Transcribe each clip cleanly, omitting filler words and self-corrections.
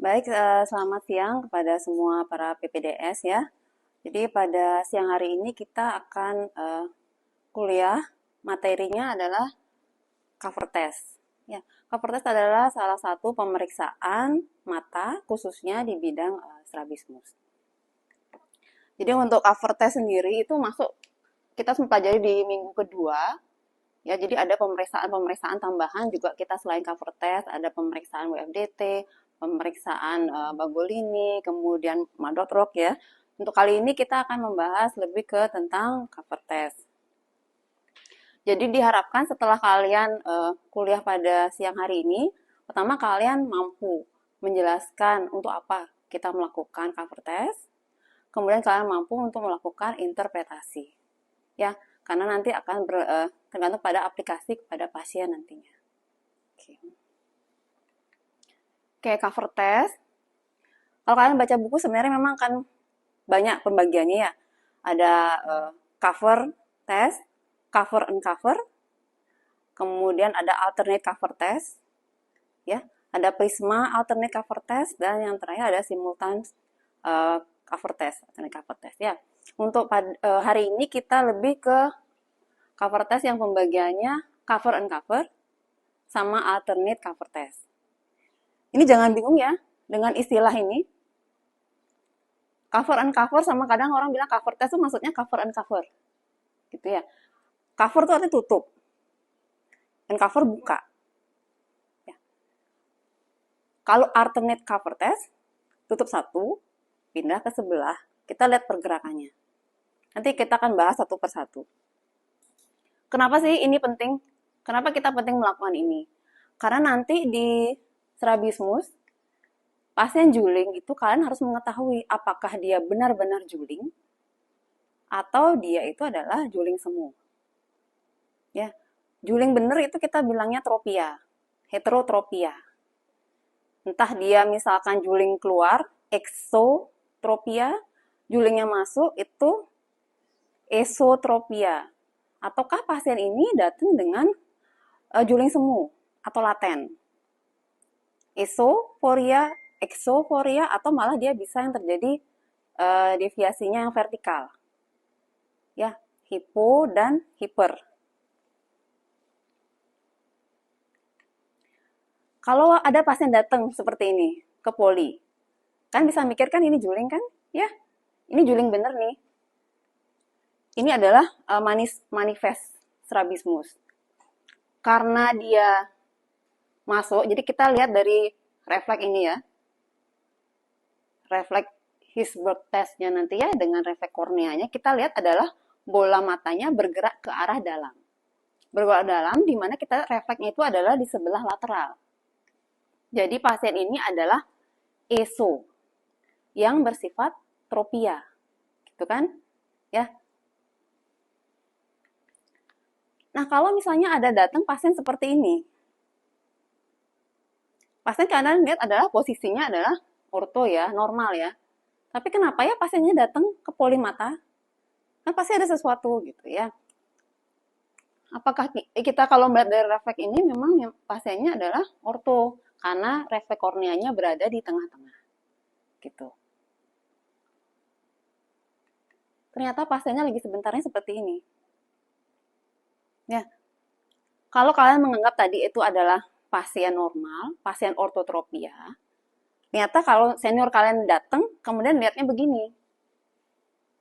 Baik, selamat siang kepada semua para PPDS ya. Jadi pada siang hari ini kita akan kuliah, materinya adalah cover test. Ya, cover test adalah salah satu pemeriksaan mata khususnya di bidang strabismus. Jadi untuk cover test sendiri itu masuk kita pelajari di minggu kedua. Ya, jadi ada pemeriksaan-pemeriksaan tambahan juga kita selain cover test, ada pemeriksaan WFDT, pemeriksaan Bagolini, kemudian Madot-Rock ya. Untuk kali ini kita akan membahas lebih ke tentang cover test. Jadi diharapkan setelah kalian kuliah pada siang hari ini, pertama kalian mampu menjelaskan untuk apa kita melakukan cover test, kemudian kalian mampu untuk melakukan interpretasi. Ya, karena nanti akan tergantung pada aplikasi kepada pasien nantinya. Oke, cover test. Kalau kalian baca buku sebenarnya memang kan banyak pembagiannya ya. Ada cover test, cover uncover, kemudian ada alternate cover test, ya. Ada prisma alternate cover test dan yang terakhir ada simultan cover test, alternate cover test ya. Untuk hari ini kita lebih ke cover test yang pembagiannya cover uncover sama alternate cover test. Ini jangan bingung ya dengan istilah ini. Cover uncover sama kadang orang bilang cover test itu maksudnya cover uncover. Gitu ya. Cover itu artinya tutup. Uncover buka. Ya. Kalau alternate cover test, tutup satu, pindah ke sebelah, kita lihat pergerakannya. Nanti kita akan bahas satu persatu. Kenapa sih ini penting? Kenapa kita penting melakukan ini? Karena nanti di strabismus, pasien juling itu kalian harus mengetahui apakah dia benar-benar juling atau dia itu adalah juling semu. Ya, juling benar itu kita bilangnya tropia, heterotropia. Entah dia misalkan juling keluar, exotropia, julingnya masuk itu esotropia. Ataukah pasien ini datang dengan juling semu atau laten? Esoforia, exoforia, atau malah dia bisa yang terjadi deviasinya yang vertikal. Ya, hipo dan hiper. Kalau ada pasien datang seperti ini ke poli, kan bisa mikir kan ini juling kan? Ya, ini juling bener nih. Ini adalah manifest strabismus. Karena dia masuk, jadi kita lihat dari refleks ini ya. Refleks Hirschberg testnya nanti ya dengan refleks korneanya, kita lihat adalah bola matanya bergerak ke arah dalam. Bergerak dalam di mana kita refleksnya itu adalah di sebelah lateral. Jadi pasien ini adalah ESO yang bersifat tropia. Gitu kan? Ya. Nah, kalau misalnya ada datang pasien seperti ini, pasien kadang lihat adalah posisinya adalah orto ya, normal ya. Tapi kenapa ya pasiennya datang ke poli mata? Kan pasti ada sesuatu gitu ya. Apakah kita kalau melihat dari refleks ini memang pasiennya adalah orto karena refleks korneanya berada di tengah-tengah. Gitu. Ternyata pasiennya lagi sebentarnya seperti ini. Ya. Kalau kalian menganggap tadi itu adalah pasien normal, pasien ortotropia, ternyata kalau senior kalian datang, kemudian lihatnya begini.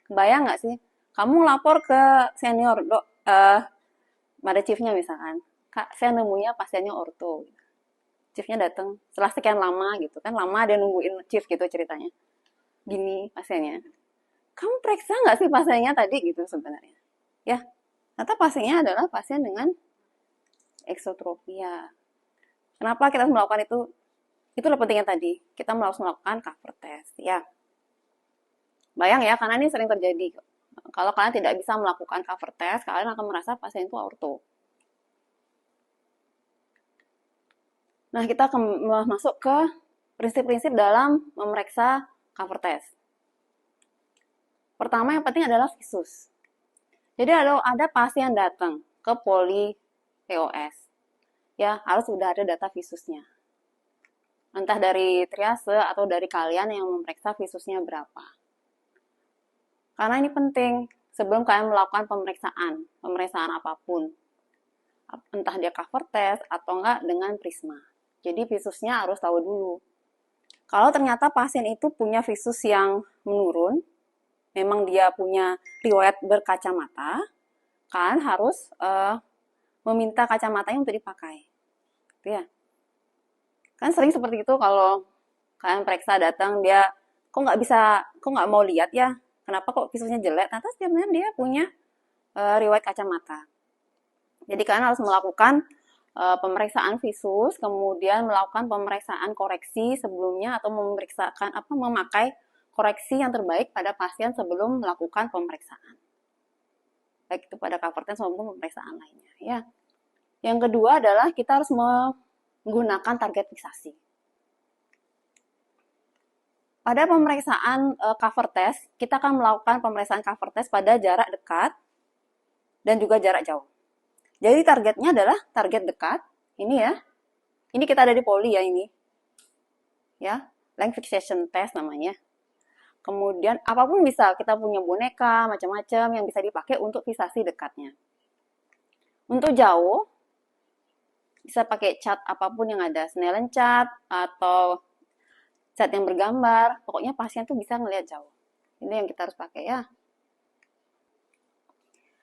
Kebayang nggak sih? Kamu lapor ke senior, dok, ada chiefnya misalkan, Kak, saya nemunya pasiennya orto. Chiefnya datang setelah sekian lama gitu kan, lama dia nungguin chief gitu ceritanya. Gini pasiennya. Kamu periksa nggak sih pasiennya tadi gitu sebenarnya? Ya, ternyata pasiennya adalah pasien dengan eksotropia. Kenapa kita harus melakukan itu? Itulah pentingnya tadi. Kita harus melakukan cover test. Ya, bayang ya, karena ini sering terjadi. Kalau kalian tidak bisa melakukan cover test, kalian akan merasa pasien itu orto. Nah, kita akan masuk ke prinsip-prinsip dalam memeriksa cover test. Pertama yang penting adalah visus. Jadi ada pasien datang ke poli POS. Ya, harus sudah ada data visusnya. Entah dari triase atau dari kalian yang memeriksa visusnya berapa. Karena ini penting sebelum kalian melakukan pemeriksaan apapun. Entah dia cover test atau enggak dengan prisma. Jadi visusnya harus tahu dulu. Kalau ternyata pasien itu punya visus yang menurun, memang dia punya riwayat berkacamata, kalian harus meminta kacamatanya untuk dipakai. Gitu ya. Kan sering seperti itu kalau kalian periksa datang dia kok nggak mau lihat ya, kenapa kok visusnya jelek? Nah, terus sebenarnya dia punya riwayat kacamata. Jadi kalian harus melakukan pemeriksaan visus, kemudian melakukan pemeriksaan koreksi sebelumnya atau memakai koreksi yang terbaik pada pasien sebelum melakukan pemeriksaan. Baik itu pada cover test maupun pemeriksaan lainnya ya. Yang kedua adalah kita harus menggunakan target fiksasi. Pada pemeriksaan cover test, kita akan melakukan pemeriksaan cover test pada jarak dekat dan juga jarak jauh. Jadi targetnya adalah target dekat, ini ya. Ini kita ada di poli ya ini. Ya, length fixation test namanya. Kemudian apapun bisa, kita punya boneka, macam-macam yang bisa dipakai untuk fiksasi dekatnya. Untuk jauh, bisa pakai cat apapun yang ada, Snellen cat atau cat yang bergambar. Pokoknya pasien tuh bisa ngelihat jauh. Ini yang kita harus pakai ya.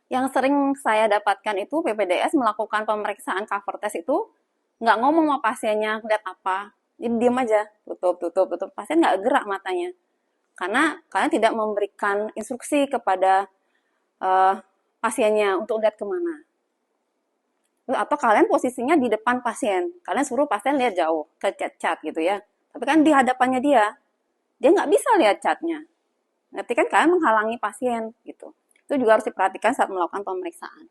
Yang sering saya dapatkan itu PPDS melakukan pemeriksaan cover test itu nggak ngomong sama pasiennya lihat apa, jadi diam aja, tutup. Pasien nggak gerak matanya, karena kalian tidak memberikan instruksi kepada pasiennya untuk lihat kemana. Atau kalian posisinya di depan pasien, kalian suruh pasien lihat jauh ke cat gitu ya, tapi kan di hadapannya dia nggak bisa lihat catnya. Nanti kan kalian menghalangi pasien gitu. Itu juga harus diperhatikan saat melakukan pemeriksaan.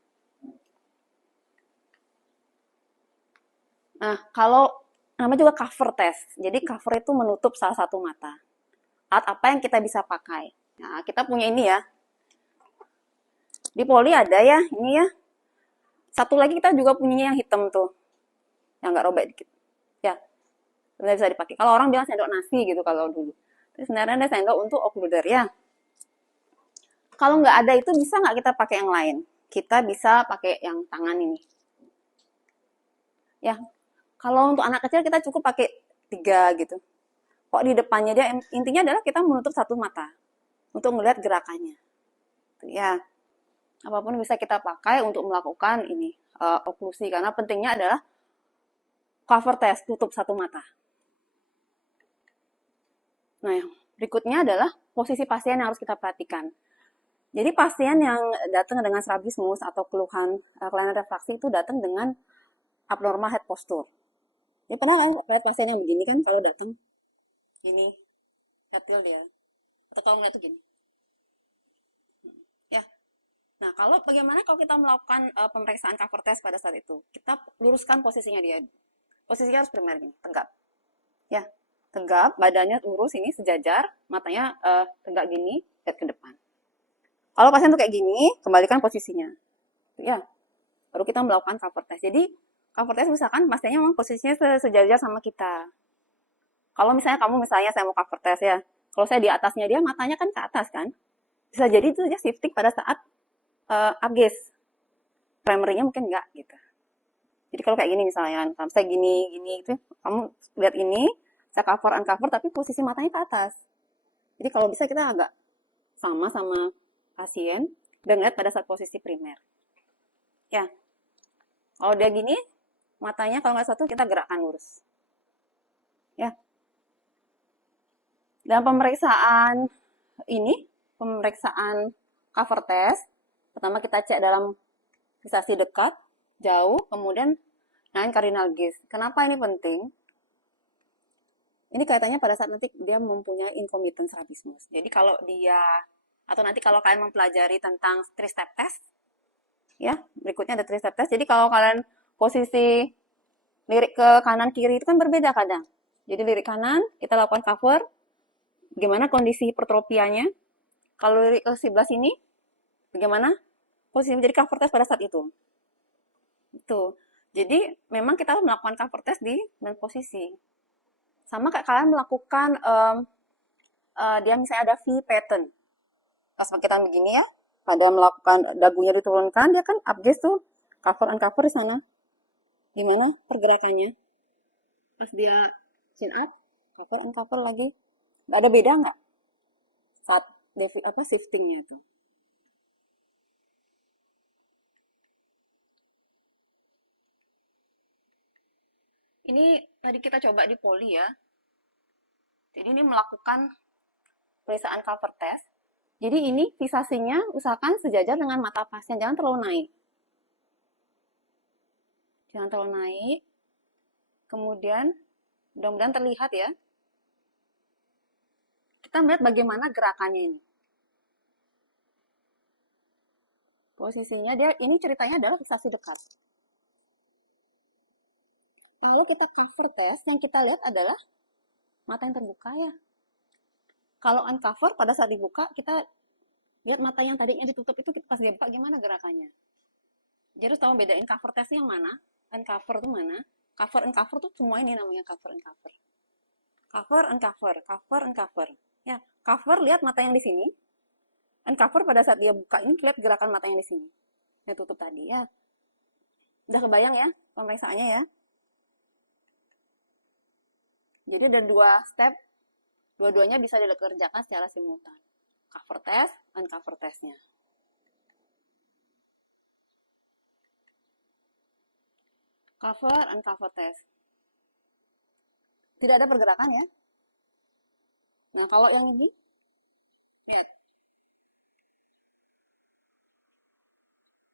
Nah, kalau namanya juga cover test. Jadi cover itu menutup salah satu mata. Alat apa yang kita bisa pakai? Nah, kita punya ini ya. Di poli ada ya, ini ya. Satu lagi kita juga punya yang hitam tuh. Yang nggak robek dikit. Ya, sebenarnya bisa dipakai. Kalau orang bilang sendok nasi gitu kalau dulu. Terus sebenarnya ada sendok untuk occluder ya. Kalau nggak ada itu bisa nggak kita pakai yang lain? Kita bisa pakai yang tangan ini. Ya, kalau untuk anak kecil kita cukup pakai 3 gitu. Kok di depannya dia intinya adalah kita menutup satu mata untuk melihat gerakannya. Ya, apapun bisa kita pakai untuk melakukan ini oklusi karena pentingnya adalah cover test tutup satu mata. Nah, yang berikutnya adalah posisi pasien yang harus kita perhatikan. Jadi pasien yang datang dengan strabismus atau keluhan kelainan refraksi itu datang dengan abnormal head posture. Ya pernah kan lihat pasien yang begini kan kalau datang gini, headil dia. Atau kalau ngeliat tuh gini. Ya. Nah, bagaimana kalau kita melakukan pemeriksaan cover test pada saat itu? Kita luruskan posisinya dia. Posisinya harus primer gini, tegap. Ya, tegap, badannya lurus ini sejajar, matanya tegak gini, lihat ke depan. Kalau pasien tuh kayak gini, kembalikan posisinya. Ya, baru kita melakukan cover test. Jadi, cover test misalkan pasiennya memang posisinya sejajar sama kita. Kalau misalnya saya mau cover test ya, kalau saya di atasnya dia, matanya kan ke atas kan. Bisa jadi itu dia shifting pada saat abges. Primary-nya mungkin enggak gitu. Jadi kalau kayak gini misalnya, saya gini itu, kamu lihat ini, saya cover uncover tapi posisi matanya ke atas. Jadi kalau bisa kita agak sama pasien dan lihat pada saat posisi primer. Ya, kalau dia gini, matanya kalau nggak satu kita gerakkan lurus. Ya. Dan pemeriksaan cover test, pertama kita cek dalam fiksasi dekat, jauh, kemudian naik cardinal gaze. Kenapa ini penting? Ini kaitannya pada saat nanti dia mempunyai incomittent strabismus. Jadi kalau dia atau nanti kalau kalian mempelajari tentang 3-step test, ya berikutnya ada 3-step test. Jadi kalau kalian posisi lirik ke kanan kiri itu kan berbeda kadang. Jadi lirik kanan kita lakukan cover, bagaimana kondisi hipertropianya. Kalau lirik ke sebelah sini, bagaimana posisi menjadi cover test pada saat itu. Itu. Jadi memang kita harus melakukan cover test di 9 posisi. Sama kayak kalian melakukan, dia misalnya ada V pattern. Pas kita begini ya, pada melakukan dagunya diturunkan, dia kan abjad tuh, cover uncover di sana. Gimana pergerakannya? Pas dia chin up, cover uncover lagi. Nggak ada beda nggak? Saat shiftingnya itu. Ini tadi kita coba di poli ya. Jadi ini melakukan pemeriksaan cover test. Jadi ini fiksasinya usahakan sejajar dengan mata pasien, jangan terlalu naik. Jangan terlalu naik. Kemudian mudah-mudahan terlihat ya. Kita melihat bagaimana gerakannya ini. Posisinya dia ini ceritanya adalah fiksasi dekat. Kalau kita cover test, yang kita lihat adalah mata yang terbuka ya. Kalau uncover pada saat dibuka, kita lihat mata yang tadinya ditutup itu pas dia buka gimana gerakannya. Jadi harus tahu bedain cover test yang mana, uncover itu mana. Cover uncover tuh semua ini namanya cover uncover. Cover uncover, cover uncover. Ya, cover lihat mata yang di sini. Uncover pada saat dia buka ini lihat gerakan mata yang di sini. Yang tutup tadi ya. Udah kebayang ya pemeriksaannya ya. Jadi ada 2 step, dua-duanya bisa dikerjakan secara simultan. Cover test, uncover testnya. Cover, uncover test. Tidak ada pergerakan ya. Nah, kalau yang ini, lihat.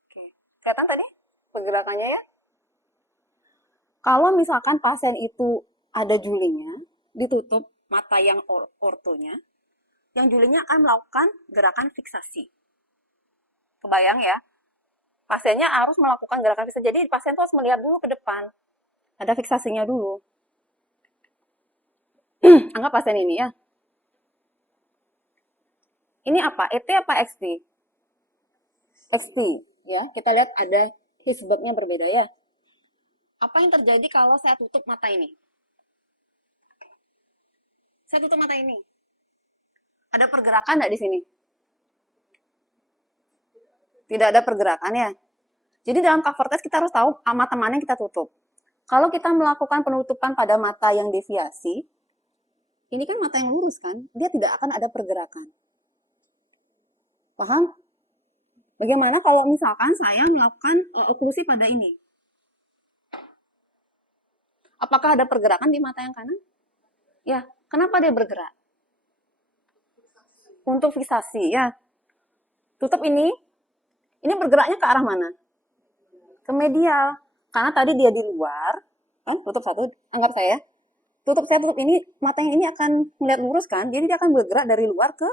Oke. Kelihatan tadi pergerakannya ya? Kalau misalkan pasien itu ada julingnya, ditutup mata yang ortonya, yang julingnya akan melakukan gerakan fiksasi. Kebayang ya? Pasiennya harus melakukan gerakan fiksasi. Jadi pasien itu harus melihat dulu ke depan. Ada fiksasinya dulu. Anggap pasien ini ya. Ini apa? ET apa XT? XT ya. Kita lihat ada Hirschberg-nya berbeda ya. Apa yang terjadi kalau saya tutup mata ini? Saya tutup mata ini. Ada pergerakan nggak di sini? Tidak ada pergerakan ya. Jadi dalam cover test kita harus tahu mata mana yang kita tutup. Kalau kita melakukan penutupan pada mata yang deviasi, ini kan mata yang lurus kan, dia tidak akan ada pergerakan. Paham? Bagaimana kalau misalkan saya melakukan oklusi pada ini? Apakah ada pergerakan di mata yang kanan? Ya, kenapa dia bergerak? Untuk fiksasi ya. Tutup ini bergeraknya ke arah mana? Ke medial. Karena tadi dia di luar, kan? Tutup satu, anggap saya. Saya tutup ini, mata yang ini akan melihat lurus kan? Jadi dia akan bergerak dari luar ke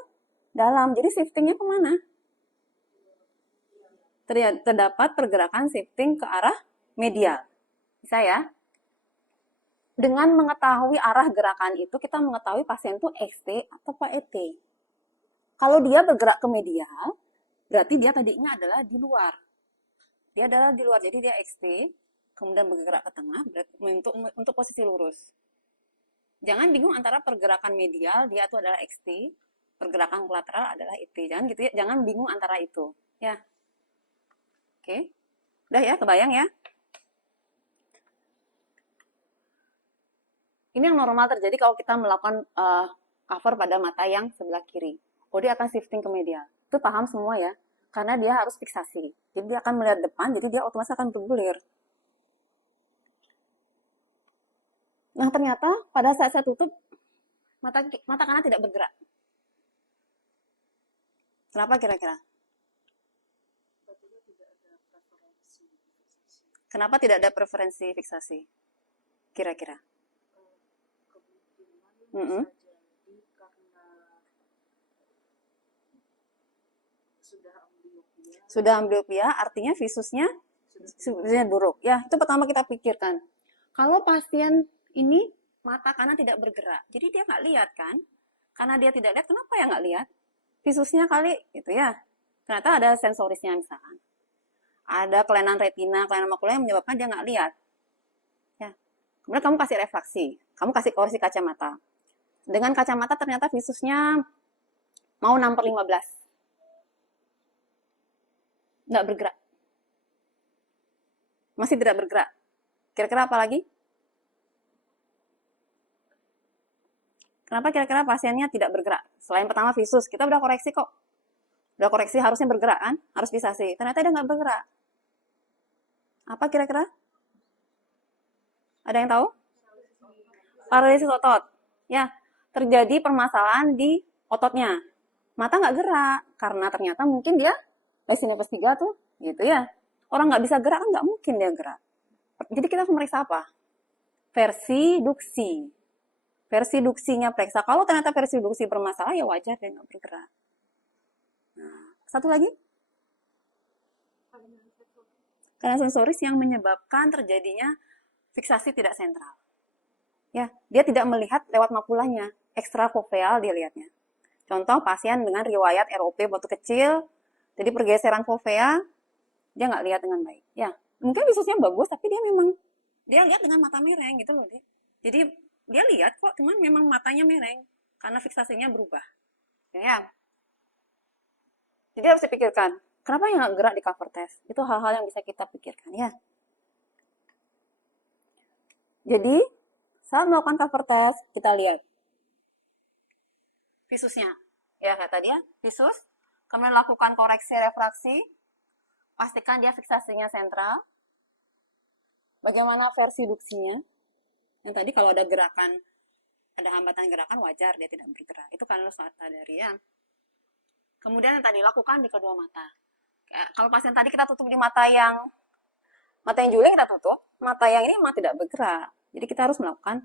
dalam. Jadi shiftingnya kemana? Terdapat pergerakan shifting ke arah medial. Bisa ya? Dengan mengetahui arah gerakan itu, kita mengetahui pasien itu XT atau ET. Kalau dia bergerak ke medial, berarti dia tadinya adalah di luar. Dia adalah di luar, jadi dia XT, kemudian bergerak ke tengah untuk posisi lurus. Jangan bingung antara pergerakan medial, dia itu adalah XT, pergerakan kolateral adalah ET. Jangan gitu ya, jangan bingung antara itu. Ya. Oke. Udah ya, kebayang ya? Ini yang normal terjadi kalau kita melakukan cover pada mata yang sebelah kiri. Oh, dia akan shifting ke medial. Itu paham semua ya? Karena dia harus fiksasi. Jadi dia akan melihat depan, jadi dia otomatis akan bergulir. Nah, ternyata pada saat saya tutup, mata kanan tidak bergerak. Kenapa kira-kira? Kenapa tidak ada preferensi fiksasi? Kira-kira? Sudah ambliopia, artinya visusnya buruk. Ya, itu pertama kita pikirkan. Kalau pasien ini mata kanan tidak bergerak, jadi dia nggak lihat kan? Karena dia tidak lihat, kenapa ya nggak lihat? Visusnya kali, gitu ya. Ternyata ada sensorisnya misalkan. Ada kelainan retina, kelainan makula yang menyebabkan dia nggak lihat. Ya. Kemudian kamu kasih refraksi, kamu kasih koreksi kacamata. Dengan kacamata ternyata visusnya mau 6/15. Nggak bergerak. Masih tidak bergerak. Kira-kira apa lagi? Kenapa kira-kira pasiennya tidak bergerak? Selain pertama visus, kita udah koreksi kok. Udah koreksi harusnya bergerak kan? Harus bisa sih. Ternyata dia nggak bergerak. Apa kira-kira? Ada yang tahu? Paralisis otot. Ya, terjadi permasalahan di ototnya. Mata nggak gerak karena ternyata mungkin dia Lesinepes 3 tuh, gitu ya. Orang nggak bisa gerak kan nggak mungkin dia gerak. Jadi kita harus meriksa apa? Versi duksi. Versi duksinya periksa. Kalau ternyata versi duksi bermasalah ya wajar dia nggak bergerak. Nah, satu lagi. Karena sensoris yang menyebabkan terjadinya fiksasi tidak sentral. Ya, dia tidak melihat lewat makulanya, ekstrafoveal dia lihatnya. Contoh pasien dengan riwayat ROP waktu kecil, jadi pergeseran fovea dia nggak lihat dengan baik. Ya, mungkin visusnya bagus tapi dia lihat dengan mata mereng gitu loh, deh. Jadi dia lihat kok, cuman memang matanya mereng karena fiksasinya berubah. Ya, jadi harus dipikirkan, kenapa yang nggak gerak di cover test? Itu hal-hal yang bisa kita pikirkan ya. Jadi saat melakukan cover test kita lihat visusnya, ya kayak tadi ya, visus, kemudian lakukan koreksi refraksi, pastikan dia fiksasinya sentral. Bagaimana versi duksinya? Yang tadi kalau ada gerakan, ada hambatan gerakan wajar dia tidak bergerak. Itu kan harus sadari ya. Kemudian yang tadi lakukan di kedua mata. Kalau pasien tadi kita tutup di mata yang juling kita tutup, mata yang ini memang tidak bergerak. Jadi kita harus melakukan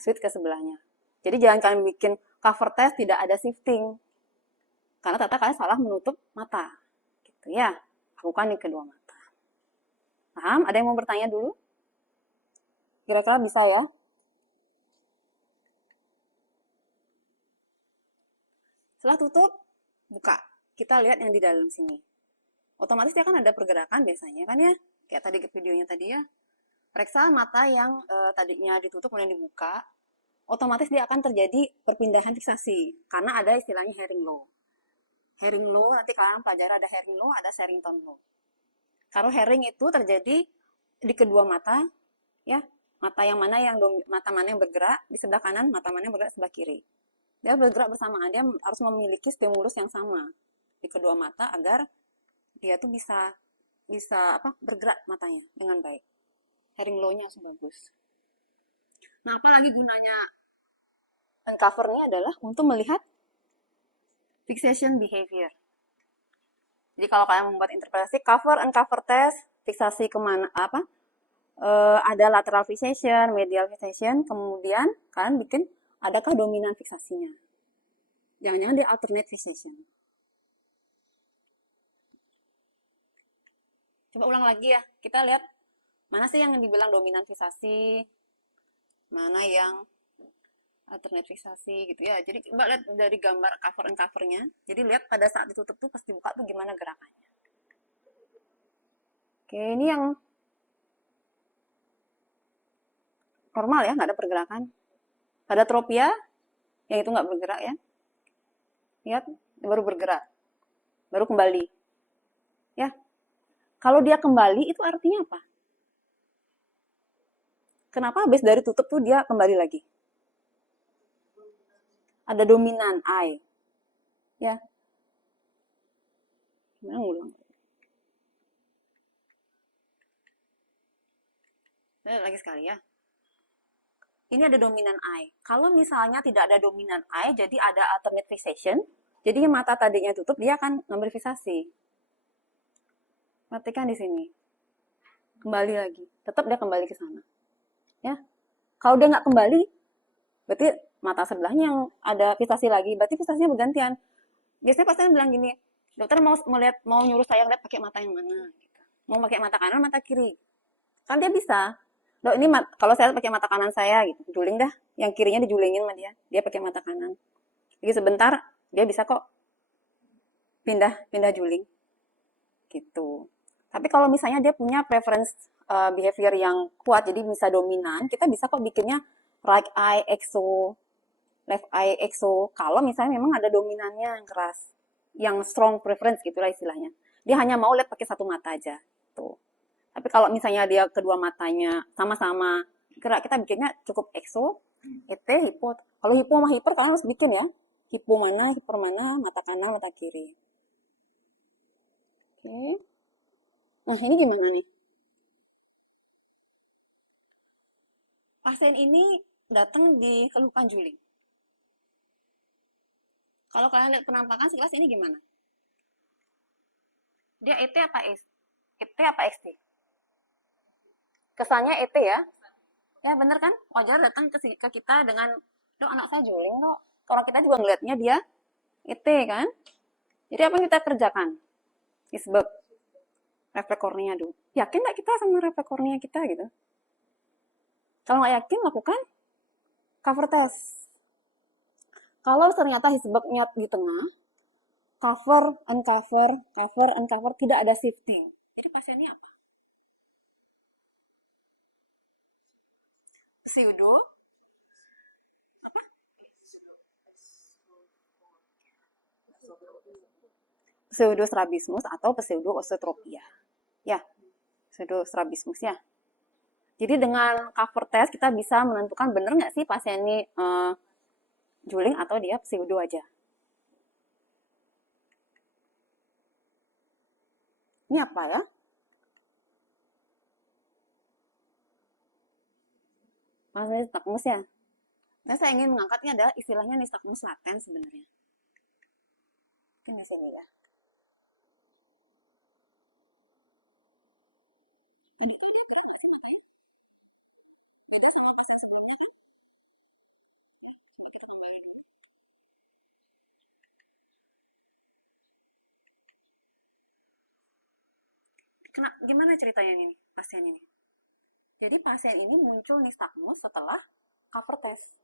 switch ke sebelahnya. Jadi jangan kalian bikin cover test tidak ada shifting. Karena ternyata kalian salah menutup mata. Gitu ya. Lakukan di kedua mata. Paham? Ada yang mau bertanya dulu? Kira-kira bisa ya? Setelah tutup, buka. Kita lihat yang di dalam sini. Otomatis dia kan ada pergerakan biasanya kan ya. Kayak tadi ke videonya tadi ya. Periksa mata yang tadinya ditutup kemudian dibuka. Otomatis dia akan terjadi perpindahan fiksasi. Karena ada istilahnya Herring Law. Herring Law, nanti kalian pelajari ada Herring Law, ada Sherrington Law. Kalau Herring itu terjadi di kedua mata, ya, mata mana yang bergerak di sebelah kanan, mata mana yang bergerak sebelah kiri. Dia bergerak bersamaan, dia harus memiliki stimulus yang sama di kedua mata agar dia tuh bisa bergerak matanya dengan baik. Herring Law-nya harus bagus. Nah, apa lagi gunanya uncover-nya adalah untuk melihat fixation behavior. Jadi kalau kalian membuat interpretasi cover uncover test, fiksasi kemana ada lateral fixation, medial fixation, kemudian kalian bikin adakah dominan fiksasinya. Jangan-jangan di alternate fixation. Coba ulang lagi ya, kita lihat mana sih yang dibilang dominan fiksasi, mana yang alternate fiksasi gitu ya. Jadi coba lihat dari gambar cover and covernya. Jadi lihat pada saat ditutup tuh pas dibuka tuh gimana gerakannya. Oke, ini yang normal ya, nggak ada pergerakan. Pada tropia, yang itu nggak bergerak ya. Lihat, baru bergerak. Baru kembali. Ya. Kalau dia kembali itu artinya apa? Kenapa habis dari tutup tuh dia kembali lagi? Ada dominan eye. Ya. Gimana ngulang? Lagi sekali ya. Ini ada dominan eye. Kalau misalnya tidak ada dominan eye, jadi ada alternate fixation. Jadi mata tadinya tutup, dia akan ngambil fiksasi. Perhatikan di sini. Kembali lagi. Tetap dia kembali ke sana. Ya. Kalau dia nggak kembali, berarti mata sebelahnya yang ada fiksasi lagi. Berarti fiksasinya bergantian. Biasanya pasien bilang gini, dokter mau nyuruh saya lihat pakai mata yang mana? Gitu. Mau pakai mata kanan, mata kiri. Kan dia bisa. Dok, ini kalau saya pakai mata kanan saya gitu, juling dah. Yang kirinya dijulingin sama dia. Dia pakai mata kanan. Jadi sebentar dia bisa kok pindah juling. Gitu. Tapi kalau misalnya dia punya preference behavior yang kuat, jadi bisa dominan, kita bisa kok bikinnya right eye exo, left eye exo. Kalau misalnya memang ada dominannya yang keras, yang strong preference gitulah istilahnya. Dia hanya mau lihat pakai satu mata aja. Tuh. Tapi kalau misalnya dia kedua matanya sama-sama gerak, kita bikinnya cukup exo, ET, hipo. Kalau hipo sama hiper kalian harus bikin ya. Hipo mana, hiper mana, mata kanan, mata kiri. Oke. Nah, ini gimana nih? Pasien ini datang dikeluhkan juling. Kalau kalian lihat penampakan sekelas ini gimana? Dia ET apa S? ET apa XT? Kesannya ET ya. Ya bener kan? Wajar datang ke kita dengan, dok anak saya juling dok. Orang kita juga ngelihatnya dia ET kan? Jadi apa yang kita kerjakan? Isbab. Refleks kornea dulu. Yakin nggak kita sama refleks kornea kita gitu? Kalau nggak yakin, lakukan cover test. Kalau ternyata hisbabnya di tengah, cover, uncover, tidak ada shifting. Jadi pasiennya apa? Pseudo, apa? Pseudostrabismus atau pseudoosotropia. Ya, pseudostrabismus ya. Jadi dengan cover test kita bisa menentukan benar nggak sih pasien ini juling atau dia pseudo aja. Ini apa ya? Maksudnya nystagmus ya. Nah, saya ingin mengangkatnya adalah istilahnya nystagmus laten sebenarnya. Mungkin bisa ya. Ini tuh kurang nggak sih makanya? Beda sama pasien sebelumnya kan? Ya, coba kita kembali dulu. Gimana ceritanya ini pasien ini? Jadi pasien ini muncul nystagmus setelah cover test.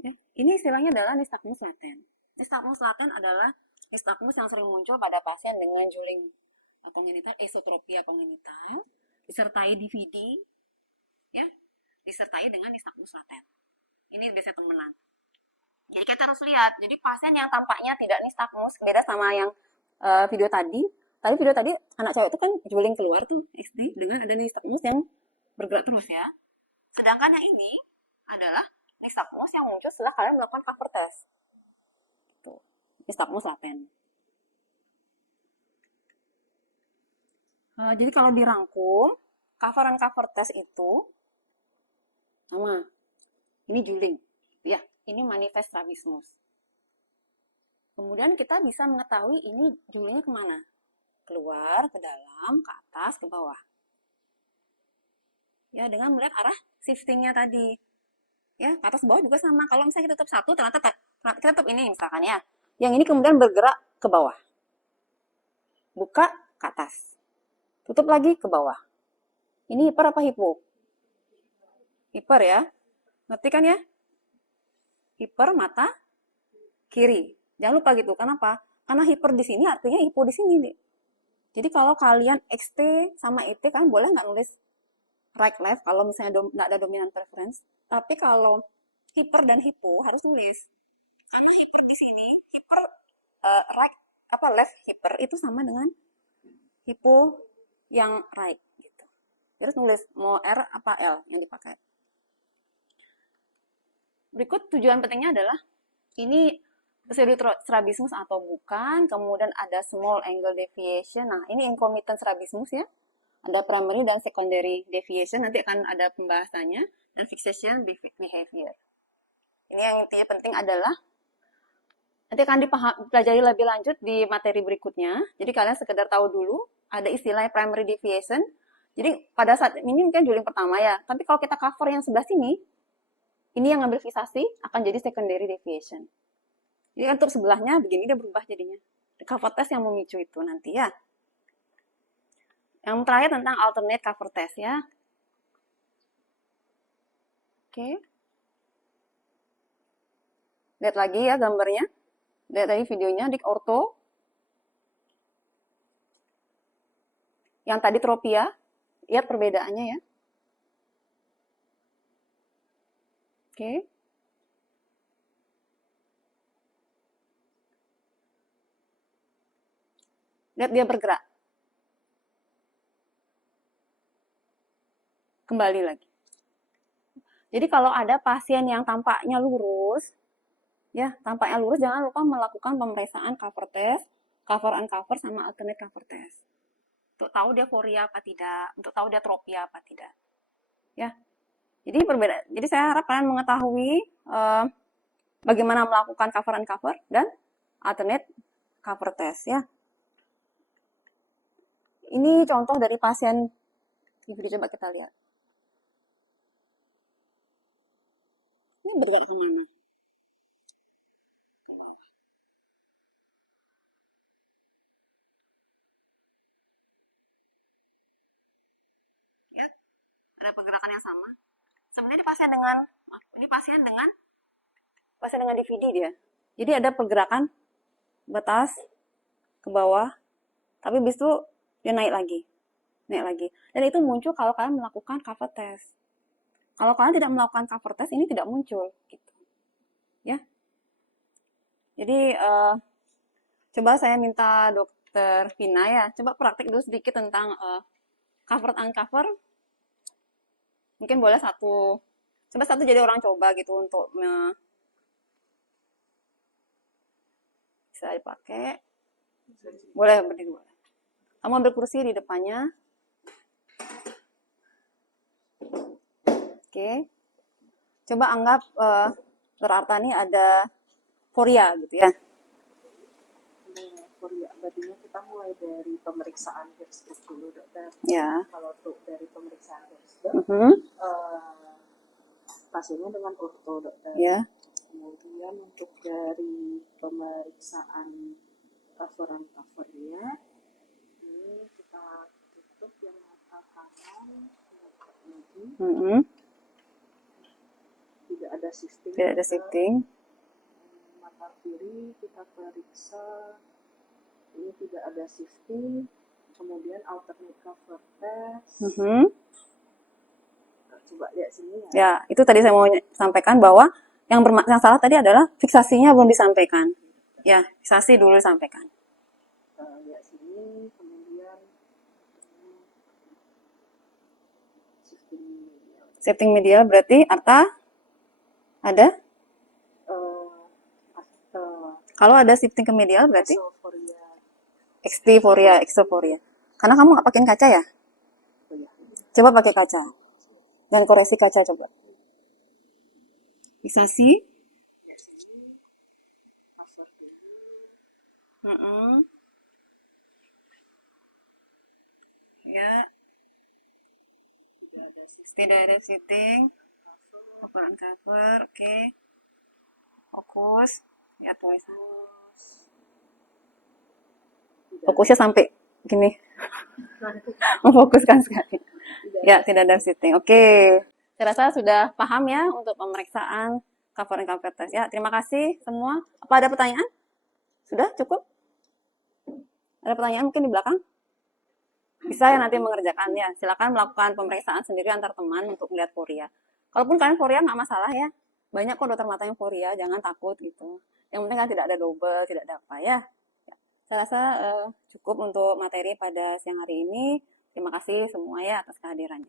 Ya, ini istilahnya adalah nystagmus laten. Nystagmus laten adalah nystagmus yang sering muncul pada pasien dengan juling kongenital, esotropia kongenital, disertai DVD, ya, disertai dengan nystagmus laten. Ini biasanya temenan. Jadi kita harus lihat. Jadi pasien yang tampaknya tidak nystagmus, beda sama yang video tadi. Tadi video tadi anak cewek itu kan juling keluar tuh XD dengan ada nystagmus yang bergerak terus ya. Sedangkan yang ini adalah nystagmus yang muncul setelah kalian melakukan cover test. Tuh, nystagmus laten. Jadi kalau dirangkum, cover test itu sama. Ini juling. Ya, ini manifest strabismus. Kemudian kita bisa mengetahui ini julingnya kemana. Keluar, ke dalam, ke atas, ke bawah. Ya, dengan melihat arah shiftingnya tadi. Ya, ke atas bawah juga sama. Kalau misalnya kita tutup satu, ternyata kita tutup ini misalkan ya. Yang ini kemudian bergerak ke bawah. Buka ke atas. Tutup lagi ke bawah. Ini hiper apa hipo? Hiper ya. Ngerti kan ya? Hiper mata kiri. Jangan lupa gitu. Kenapa? Karena hiper di sini artinya hipo di sini nih. Jadi kalau kalian XT sama ET kan boleh nggak nulis right left kalau misalnya nggak ada dominan preference. Tapi kalau hiper dan hipo harus tulis. Karena hiper di sini, hiper right apa left hiper itu sama dengan hipo yang right gitu. Terus nulis mau R apa L yang dipakai. Berikut tujuan pentingnya adalah ini pseudostrabismus atau bukan, kemudian ada small angle deviation. Nah, ini concomitant strabismus ya. Ada primary dan secondary deviation, nanti akan ada pembahasannya, dan fixation behavior. Ini yang intinya penting adalah nanti akan dipelajari lebih lanjut di materi berikutnya. Jadi kalian sekedar tahu dulu, ada istilah primary deviation. Jadi pada saat ini mungkin juling pertama ya, tapi kalau kita cover yang sebelah sini, ini yang ngambil fiksasi akan jadi secondary deviation. Jadi kan untuk sebelahnya begini dia berubah jadinya. Cover test yang memicu itu nanti ya. Yang terakhir tentang alternate cover test ya. Oke. Lihat lagi ya gambarnya. Lihat tadi videonya di ortho. Yang tadi tropia. Lihat perbedaannya ya. Oke. Lihat dia bergerak. Kembali lagi. Jadi kalau ada pasien yang tampaknya lurus, ya tampaknya lurus, jangan lupa melakukan pemeriksaan cover test, cover uncover sama alternate cover test. Untuk tahu dia foria apa tidak, untuk tahu dia tropia apa tidak. Ya. Jadi saya harap kalian mengetahui bagaimana melakukan cover uncover dan alternate cover test ya. Ini contoh dari pasien, coba kita lihat. Ini bergerak kemana? Ya, ada pergerakan yang sama. Sebenarnya ini pasien dengan DVD dia. Jadi ada pergerakan batas ke bawah, tapi habis itu dia naik lagi. Dan itu muncul kalau kalian melakukan cover test. Kalau kalian tidak melakukan cover test, ini tidak muncul, gitu. Ya. Jadi coba saya minta Dokter Vina ya, coba praktik dulu sedikit tentang cover uncover. Mungkin boleh coba satu jadi orang coba gitu untuk bisa dipakai. Boleh berdiri. Kamu ambil kursi di depannya. Oke. Coba anggap Dokter ini ada foria gitu ya. Foria, berarti kita mulai dari pemeriksaan hirsute dulu, Dokter. Ya. Kalau untuk dari pemeriksaan hirsute, pasiennya dengan orto, Dokter. Ya. Kemudian untuk dari pemeriksaan cover-nya, ini kita tutup yang mata kanan, tidak ada shifting. Tidak ada shifting. Mata kiri kita periksa, ini tidak ada shifting. Kemudian alternate cover test. Coba lihat sini ya. Ya, itu tadi saya mau sampaikan bahwa yang salah tadi adalah fiksasinya belum disampaikan. Ya, fiksasi dulu disampaikan. Lihat sini, kemudian shifting medial berarti Arta ada? Kalau ada shifting ke medial berarti exoforia. Karena kamu nggak pakai kaca ya? Coba pakai kaca. Dan koreksi kaca coba. Fiksasi. Ya. Tidak ada shifting. Cover, oke. Fokus. Ya, tulisan. Fokusnya sampai gini. Memfokuskan sekali. Ya, tidak ada shifting. Oke. Saya rasa sudah paham ya untuk pemeriksaan cover and cover test. Ya, terima kasih semua. Apa ada pertanyaan? Sudah cukup? Ada pertanyaan mungkin di belakang? Bisa ya nanti mengerjakannya. Silakan melakukan pemeriksaan sendiri antar teman untuk melihat foria. Kalaupun kalian foria nggak masalah ya. Banyak kok dokter mata yang foria, jangan takut gitu. Yang penting kan tidak ada double, tidak ada apa ya. Saya rasa cukup untuk materi pada siang hari ini. Terima kasih semua ya atas kehadirannya.